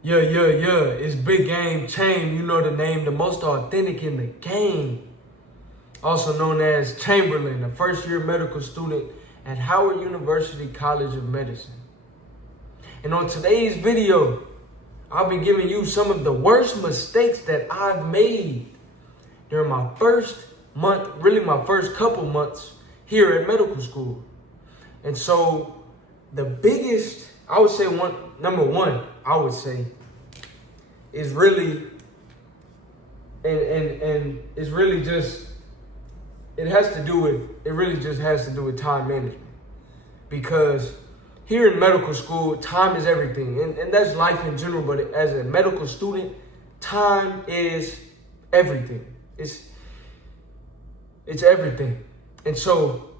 Yeah, it's BigGameCham, you know the name, the most authentic in the game. Also known as Chamberlain, a first-year medical student at Howard University College of Medicine. And on today's video, I'll be giving you some of the worst mistakes that I've made during my first month, really my first couple months here at medical school. And so the biggest, I would say number one, I would say, is really, and it's really just, it really just has to do with time management. Because here in medical school, time is everything. And that's life in general, but as a medical student, time is everything. It's everything. And so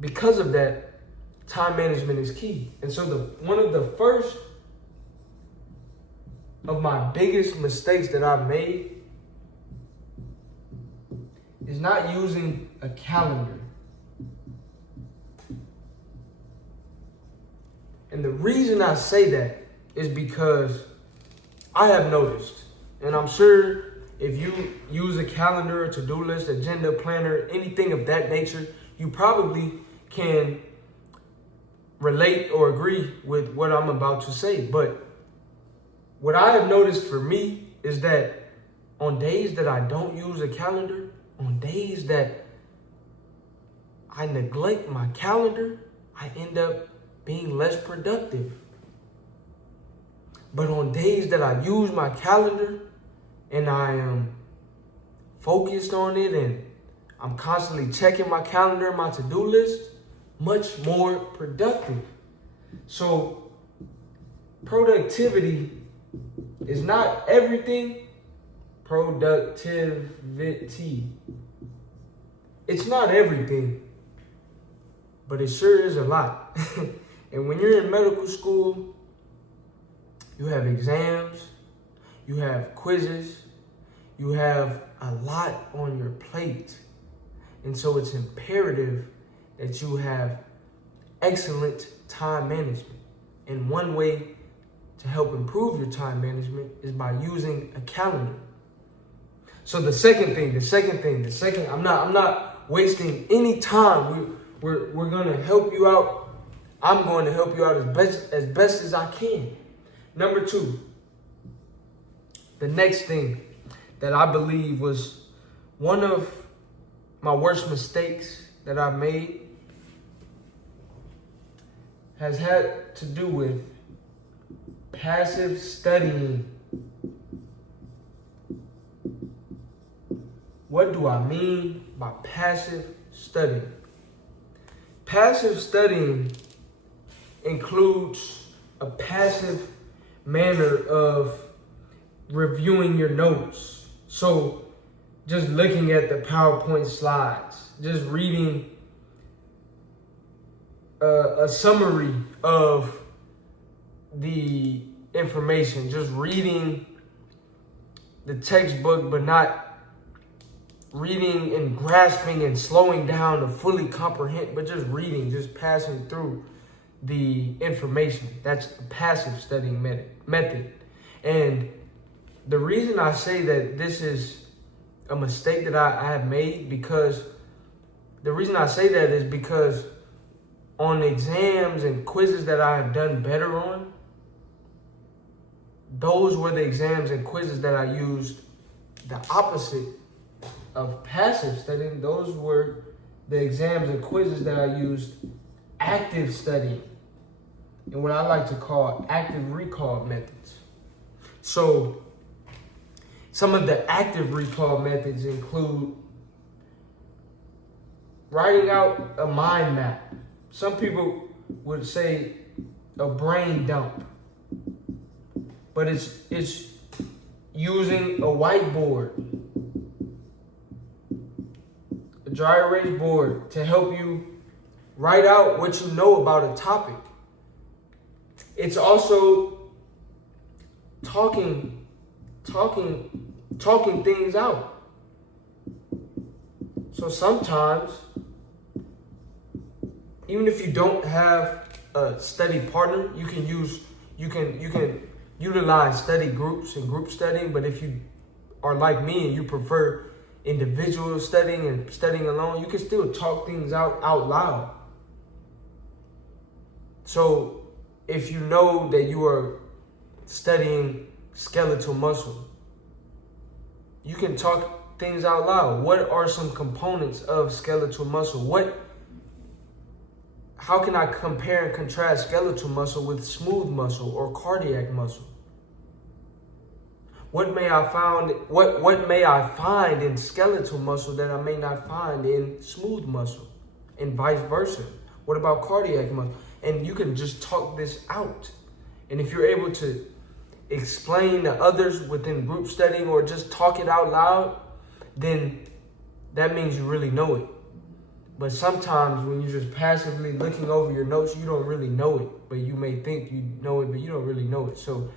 because of that, time management is key. And so one of the first of my biggest mistakes that I've made is not using a calendar. And the reason I say that is because I have noticed, and I'm sure if you use a calendar, a to-do list, agenda planner, anything of that nature, you probably can relate or agree with what I'm about to say. But what I have noticed for me is that on days that I don't use a calendar, on days that I neglect my calendar, I end up being less productive. But on days that I use my calendar and I am focused on it and I'm constantly checking my calendar and my to-do list, much more productive. So productivity is not everything. Productivity. It's not everything, but it sure is a lot. And when you're in medical school, you have exams, you have quizzes, you have a lot on your plate. And so it's imperative that you have excellent time management. And one way to help improve your time management is by using a calendar. So the second, I'm not wasting any time. We're gonna help you out. I'm going to help you out as best as I can. Number two, the next thing that I believe was one of my worst mistakes that I've made has had to do with passive studying. What do I mean by passive studying? Passive studying includes a passive manner of reviewing your notes. So just looking at the PowerPoint slides, just reading a summary of the information, just reading the textbook, but not reading and grasping and slowing down to fully comprehend, but just reading, just passing through the information. That's a passive studying method. And the reason I say that this is a mistake that I have made, because the reason I say that is because on exams and quizzes that I have done better on, those were the exams and quizzes that I used the opposite of passive studying. Those were the exams and quizzes that I used active studying, and what I like to call active recall methods. So some of the active recall methods include writing out a mind map. Some people would say a brain dump, but it's using a whiteboard, a dry erase board, to help you write out what you know about a topic. It's also talking things out. So sometimes, even if you don't have a study partner, you can utilize study groups and group studying, but if you are like me and you prefer individual studying and studying alone, you can still talk things out loud. So if you know that you are studying skeletal muscle, you can talk things out loud. What are some components of skeletal muscle? How can I compare and contrast skeletal muscle with smooth muscle or cardiac muscle? What may I find in skeletal muscle that I may not find in smooth muscle, and vice versa? What about cardiac muscle? And you can just talk this out. And if you're able to explain to others within group studying or just talk it out loud, then that means you really know it. But sometimes when you're just passively looking over your notes, you don't really know it. But you may think you know it, but you don't really know it. So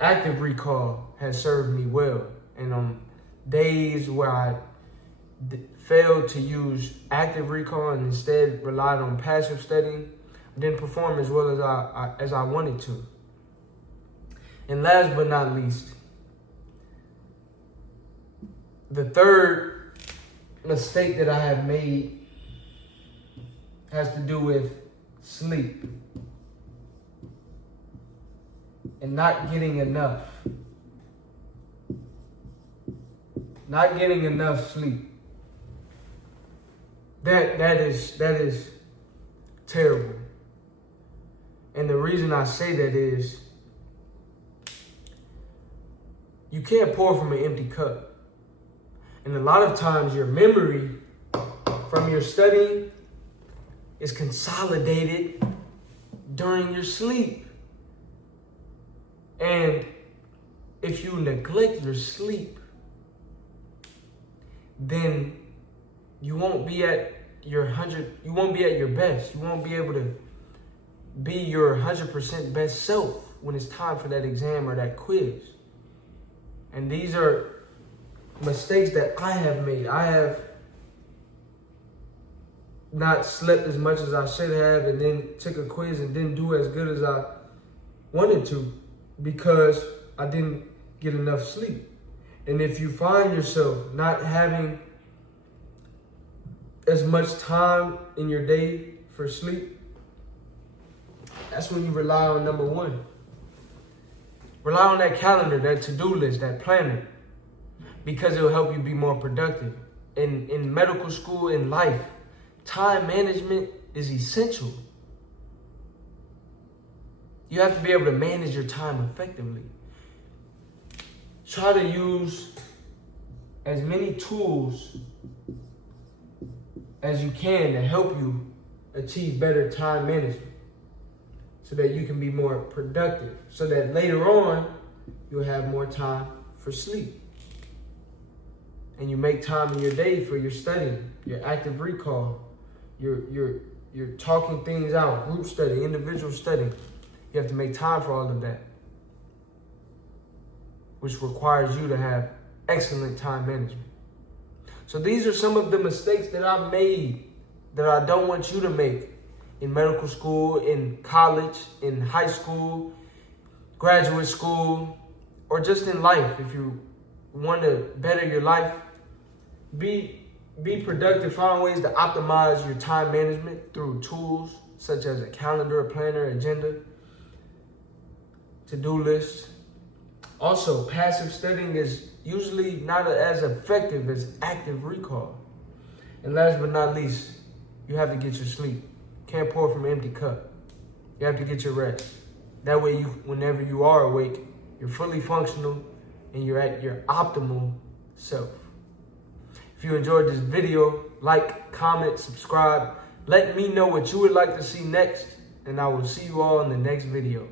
active recall has served me well. And on days where I failed to use active recall and instead relied on passive studying, I didn't perform as well as I wanted to. And last but not least, the third mistake that I have made has to do with sleep and not getting enough. Not getting enough sleep. That is terrible. And the reason I say that is you can't pour from an empty cup. And a lot of times your memory from your studying is consolidated during your sleep. And if you neglect your sleep, then you won't be at your best. You won't be able to be your 100% best self when it's time for that exam or that quiz. And these are mistakes that I have made. I have not slept as much as I should have, and then took a quiz and didn't do as good as I wanted to because I didn't get enough sleep. And if you find yourself not having as much time in your day for sleep, that's when you rely on number one. Rely on that calendar, that to-do list, that planner, because it'll help you be more productive. In medical school, in life, time management is essential. You have to be able to manage your time effectively. Try to use as many tools as you can to help you achieve better time management so that you can be more productive, so that later on you'll have more time for sleep. And you make time in your day for your studying, your active recall, your talking things out, group study, individual study. You have to make time for all of that, which requires you to have excellent time management. So these are some of the mistakes that I've made that I don't want you to make in medical school, in college, in high school, graduate school, or just in life. If you want to better your life, be productive. Find ways to optimize your time management through tools such as a calendar, a planner, agenda, to-do list. Also, passive studying is usually not as effective as active recall. And last but not least, you have to get your sleep. Can't pour from an empty cup. You have to get your rest. That way, whenever you are awake, you're fully functional and you're at your optimal self. If you enjoyed this video, like, comment, subscribe. Let me know what you would like to see next, and I will see you all in the next video.